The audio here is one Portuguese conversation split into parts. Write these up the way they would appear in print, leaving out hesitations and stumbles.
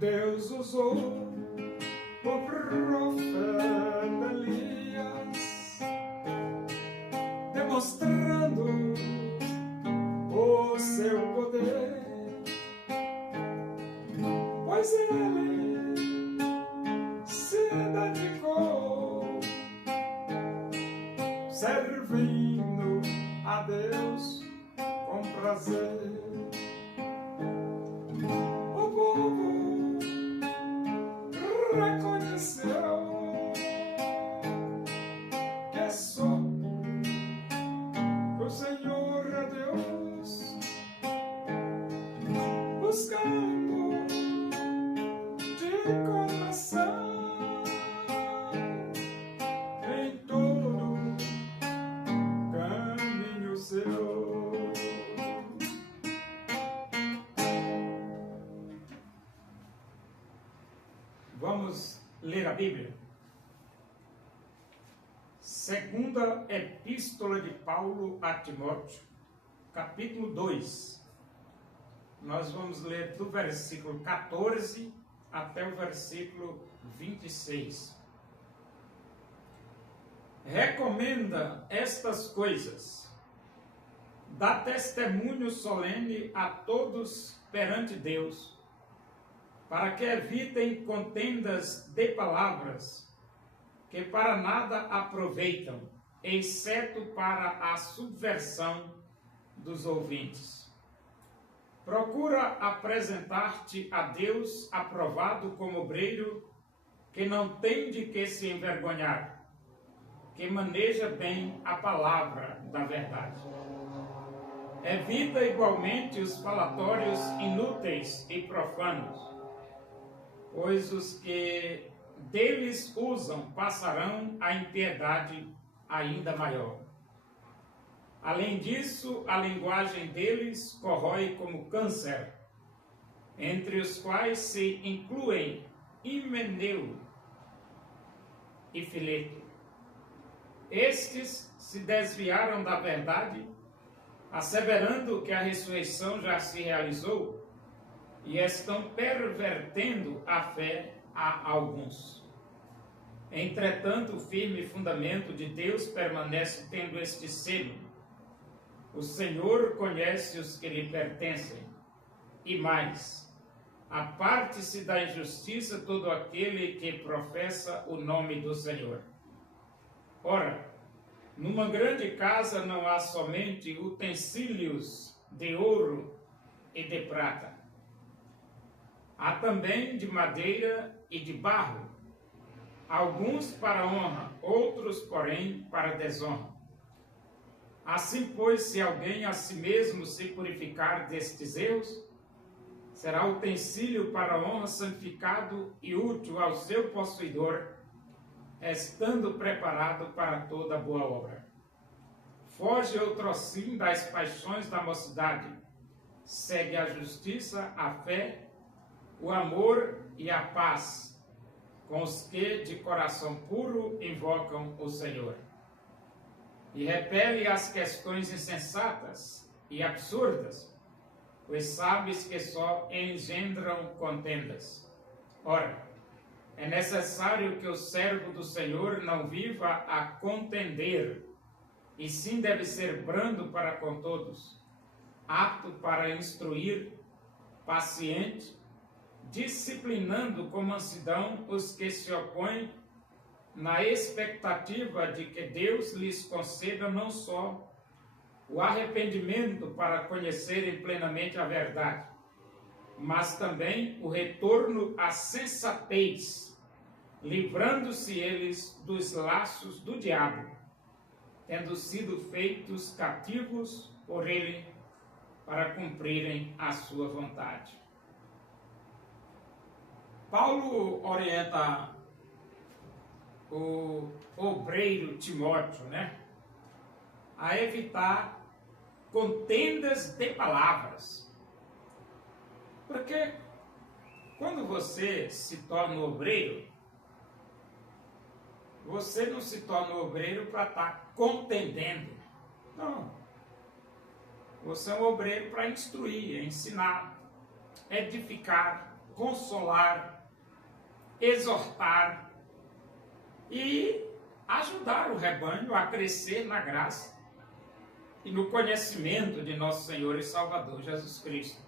Deus usou o profeta Elias, demonstrando o seu poder, pois ele se dedicou, servindo a Deus com prazer. O povo reconheceu que só o Senhor é Deus, buscando de coração em todo caminho seu. Vamos ler a Bíblia. Segunda Epístola de Paulo a Timóteo, capítulo 2. Nós vamos ler do versículo 14 até o versículo 26. Recomenda estas coisas, dá testemunho solene a todos perante Deus, para que evitem contendas de palavras, que para nada aproveitam, exceto para a subversão dos ouvintes. Procura apresentar-te a Deus aprovado como obreiro, que não tem de que se envergonhar, que maneja bem a palavra da verdade. Evita igualmente os falatórios inúteis e profanos, pois os que deles usam passarão a impiedade ainda maior. Além disso, a linguagem deles corrói como câncer, entre os quais se incluem Himeneu e Fileto. Estes se desviaram da verdade, asseverando que a ressurreição já se realizou, e estão pervertendo a fé a alguns. Entretanto, o firme fundamento de Deus permanece tendo este selo: o Senhor conhece os que lhe pertencem. E mais, aparte-se da injustiça todo aquele que professa o nome do Senhor. Ora, numa grande casa não há somente utensílios de ouro e de prata. Há também de madeira e de barro, alguns para honra, outros, porém, para desonra. Assim, pois, se alguém a si mesmo se purificar destes erros, será utensílio para honra, santificado e útil ao seu possuidor, estando preparado para toda boa obra. Foge outrossim das paixões da mocidade, segue a justiça, a fé, o amor e a paz, com os que de coração puro invocam o Senhor. E repele as questões insensatas e absurdas, pois sabes que só engendram contendas. Ora, é necessário que o servo do Senhor não viva a contender, e sim deve ser brando para com todos, apto para instruir, paciente, disciplinando com mansidão os que se opõem, na expectativa de que Deus lhes conceda não só o arrependimento para conhecerem plenamente a verdade, mas também o retorno à sensatez, livrando-se eles dos laços do diabo, tendo sido feitos cativos por ele para cumprirem a sua vontade. Paulo orienta o obreiro Timóteo, a evitar contendas de palavras. Porque quando você se torna obreiro, você não se torna obreiro para estar contendendo. Não. Você é um obreiro para instruir, ensinar, edificar, consolar, exortar e ajudar o rebanho a crescer na graça e no conhecimento de nosso Senhor e Salvador Jesus Cristo.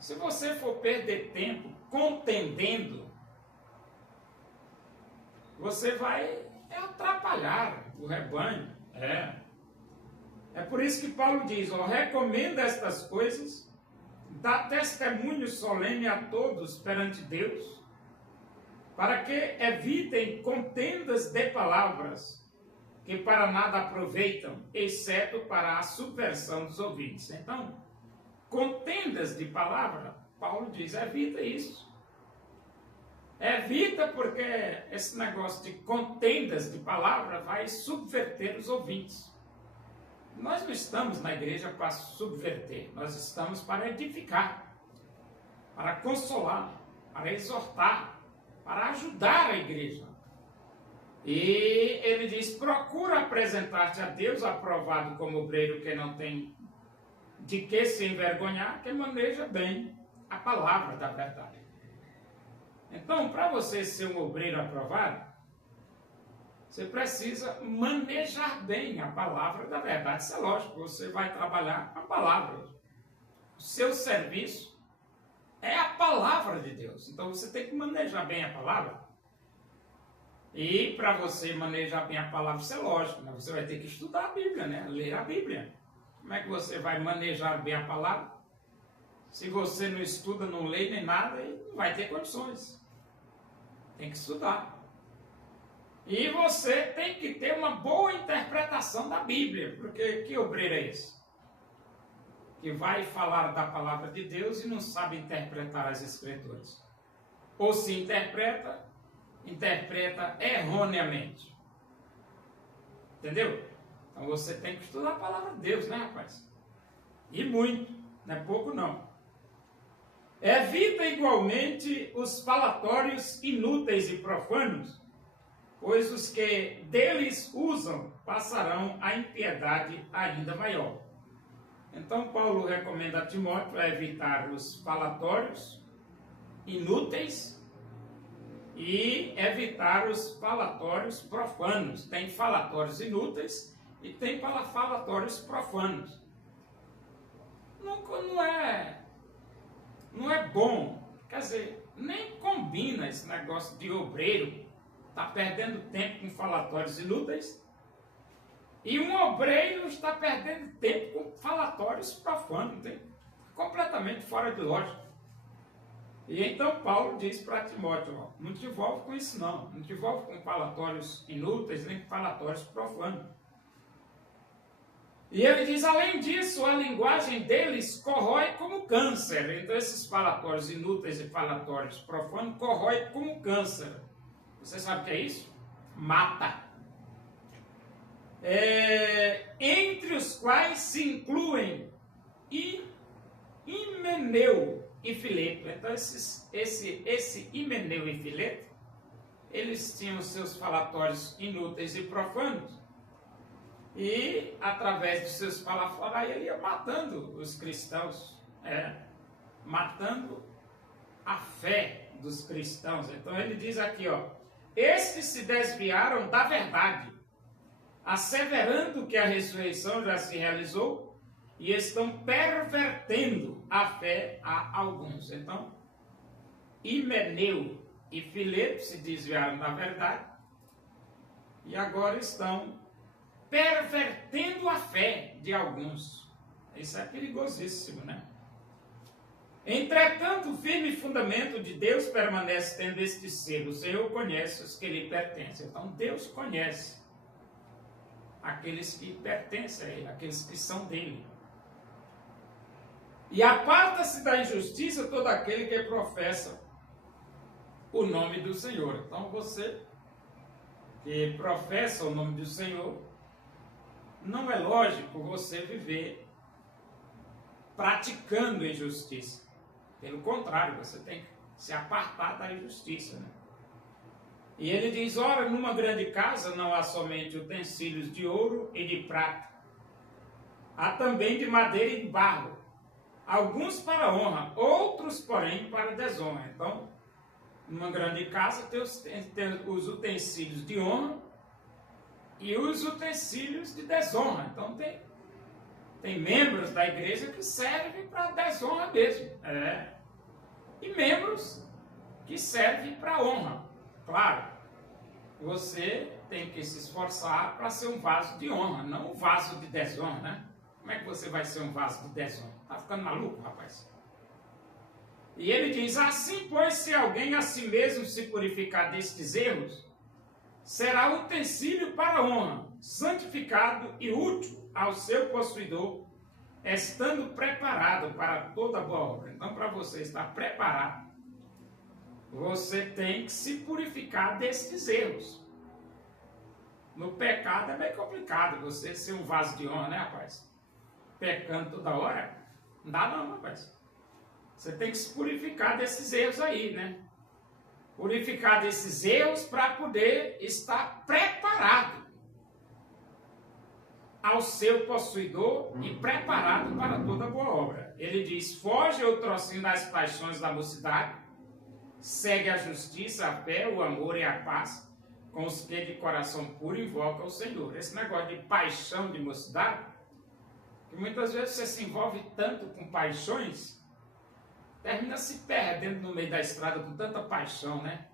Se você for perder tempo contendendo, você vai atrapalhar o rebanho. É por isso que Paulo diz, recomenda estas coisas, dá testemunho solene a todos perante Deus, para que evitem contendas de palavras, que para nada aproveitam, exceto para a subversão dos ouvintes. Então, contendas de palavra, Paulo diz, evita isso. Evita, porque esse negócio de contendas de palavra vai subverter os ouvintes. Nós não estamos na igreja para subverter, nós estamos para edificar, para consolar, para exortar, para ajudar a igreja. E ele diz, procura apresentar-te a Deus aprovado como obreiro que não tem de que se envergonhar, que maneja bem a palavra da verdade. Então, para você ser um obreiro aprovado, você precisa manejar bem a palavra da verdade. Isso é lógico, você vai trabalhar a palavra. O seu serviço é a palavra de Deus. Então, você tem que manejar bem a palavra. E para você manejar bem a palavra, isso é lógico, né? Você vai ter que estudar a Bíblia, né? Ler a Bíblia. Como é que você vai manejar bem a palavra? Se você não estuda, não lê nem nada, não vai ter condições. Tem que estudar. E você tem que ter uma boa interpretação da Bíblia, porque que obreiro é esse? Que vai falar da palavra de Deus e não sabe interpretar as Escrituras. Ou se interpreta erroneamente. Entendeu? Então você tem que estudar a palavra de Deus, né, rapaz? E muito, não é pouco não. Evita igualmente os falatórios inúteis e profanos, pois os que deles usam passarão a impiedade ainda maior. Então Paulo recomenda a Timóteo a evitar os falatórios inúteis e evitar os falatórios profanos. Tem falatórios inúteis e tem falatórios profanos. Não é bom, quer dizer, nem combina esse negócio de obreiro está perdendo tempo com falatórios inúteis e um obreiro está perdendo tempo com falatórios profanos, completamente fora de lógica. E então Paulo diz para Timóteo, não te envolve com isso não te envolve com falatórios inúteis nem com falatórios profanos. E ele diz, além disso, a linguagem deles corrói como câncer. Então esses falatórios inúteis e falatórios profanos corrói como câncer. Você sabe o que é isso? Mata. Entre os quais se incluem Himeneu e Fileto. Então esse Himeneu e Fileto, eles tinham seus falatórios inúteis e profanos. E através dos seus falatórios ele ia matando os cristãos, matando a fé dos cristãos. Então ele diz aqui, estes se desviaram da verdade, asseverando que a ressurreição já se realizou e estão pervertendo a fé a alguns. Então, Himeneu e Fileto se desviaram da verdade e agora estão pervertendo a fé de alguns. Isso é perigosíssimo, né? Entretanto, o firme fundamento de Deus permanece tendo este selo. O Senhor conhece os que lhe pertencem. Então, Deus conhece aqueles que pertencem a Ele, aqueles que são dele. E aparta-se da injustiça todo aquele que professa o nome do Senhor. Então, você que professa o nome do Senhor, não é lógico você viver praticando injustiça. Pelo contrário, você tem que se apartar da injustiça, né? E ele diz, ora, numa grande casa não há somente utensílios de ouro e de prata, há também de madeira e de barro, alguns para honra, outros membros, porém, para desonra. Então, numa grande casa tem os utensílios de honra e os utensílios de desonra. Então, tem membros da igreja que servem para desonra mesmo. E membros que servem para honra. Claro, você tem que se esforçar para ser um vaso de honra, não um vaso de desonra, né? Como é que você vai ser um vaso de desonra? Tá ficando maluco, rapaz? E ele diz, assim, pois, se alguém a si mesmo se purificar destes erros, será utensílio para honra, santificado e útil ao seu possuidor, estando preparado para toda boa obra. Então, para você estar preparado, você tem que se purificar destes erros. No pecado é meio complicado você ser um vaso de honra, né, rapaz? Pecando toda hora, não dá não, rapaz. Você tem que se purificar desses erros aí, né? Purificar desses erros para poder estar preparado ao seu possuidor e preparado para toda boa obra. Ele diz, foge outrocinho das paixões da mocidade, segue a justiça, a fé, o amor e a paz, com os que de coração puro invocam o Senhor. Esse negócio de paixão de mocidade, que muitas vezes você se envolve tanto com paixões, termina se perdendo no meio da estrada com tanta paixão, né?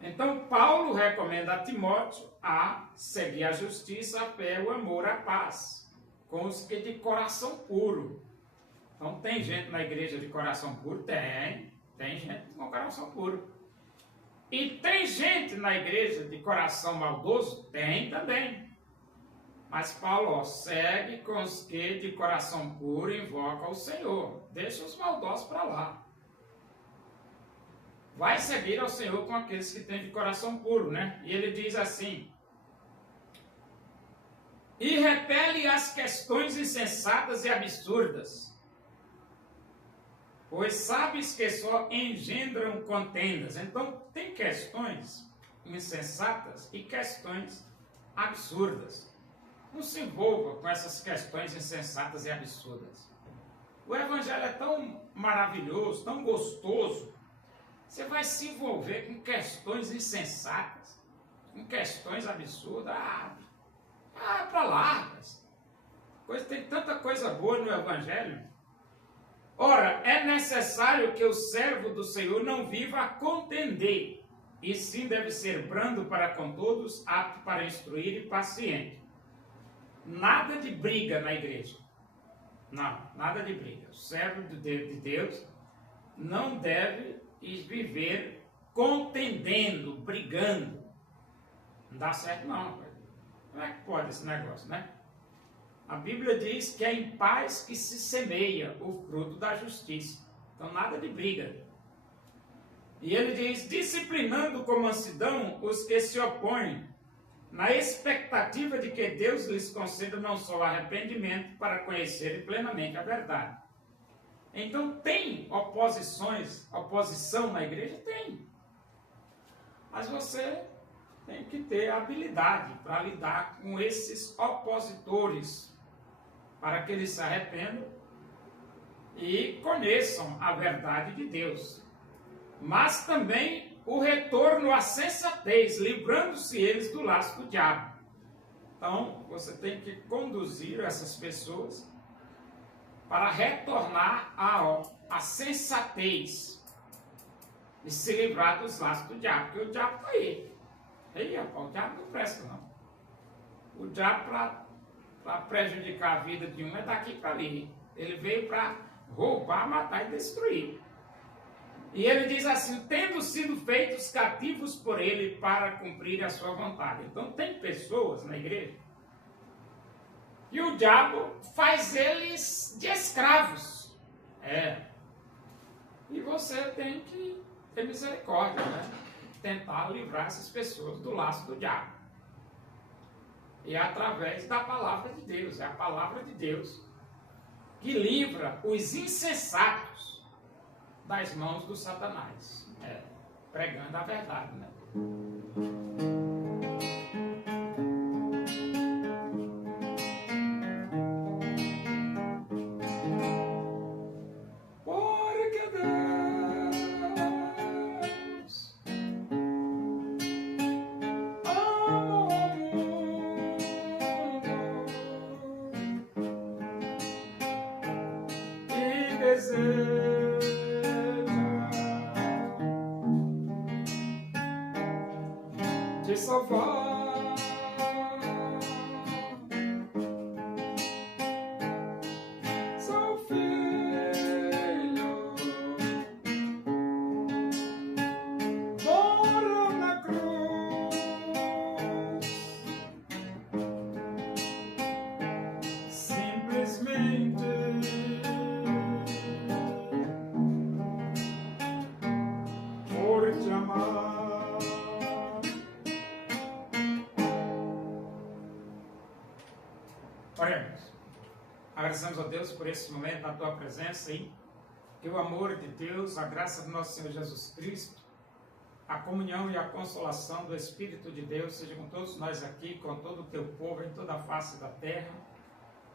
Então, Paulo recomenda a Timóteo a seguir a justiça, a fé, o amor, a paz, com os que de coração puro. Então, tem gente na igreja de coração puro? Tem gente com coração puro. E tem gente na igreja de coração maldoso? Tem também. Mas Paulo segue com os que de coração puro invocam o Senhor. Deixa os maldosos para lá. Vai seguir ao Senhor com aqueles que têm de coração puro, né? E ele diz assim, e repele as questões insensatas e absurdas, pois sabes que só engendram contendas. Então, tem questões insensatas e questões absurdas. Não se envolva com essas questões insensatas e absurdas. O Evangelho é tão maravilhoso, tão gostoso. Você vai se envolver com questões insensatas, com questões absurdas. Para lá. Tem tanta coisa boa no Evangelho. Ora, é necessário que o servo do Senhor não viva a contender, e sim deve ser brando para com todos, apto para instruir e paciente. Nada de briga na igreja. Não, nada de briga. O servo de Deus não deve viver contendendo, brigando. Não dá certo não. Como é que pode esse negócio, né? A Bíblia diz que é em paz que se semeia o fruto da justiça. Então nada de briga. E ele diz, disciplinando com mansidão os que se opõem, na expectativa de que Deus lhes conceda não só arrependimento para conhecerem plenamente a verdade. Então tem oposição na igreja? Tem. Mas você tem que ter habilidade para lidar com esses opositores, para que eles se arrependam e conheçam a verdade de Deus. Mas também o retorno à sensatez, livrando-se eles do laço do diabo. Então, você tem que conduzir essas pessoas para retornar à sensatez e se livrar dos laços do diabo, porque o diabo está aí. O diabo não presta, não. O diabo, para prejudicar a vida de um, é daqui para ali. Ele veio para roubar, matar e destruir. E ele diz assim, tendo sido feitos cativos por ele para cumprir a sua vontade. Então tem pessoas na igreja e o diabo faz eles de escravos. E você tem que ter misericórdia, né? Tentar livrar essas pessoas do laço do diabo. E é através da palavra de Deus. É a palavra de Deus que livra os insensatos das mãos do Satanás. Pregando a verdade, né? Porque Deus te salvar. Sou filho, moro na cruz, simplesmente por te amar. Oremos. Agradecemos a Deus por esse momento na tua presença aí. Que o amor de Deus, a graça do nosso Senhor Jesus Cristo, a comunhão e a consolação do Espírito de Deus seja com todos nós aqui, com todo o teu povo, em toda a face da terra,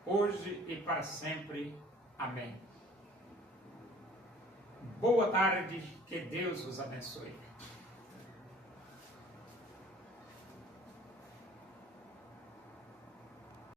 hoje e para sempre. Amém. Boa tarde, que Deus vos abençoe.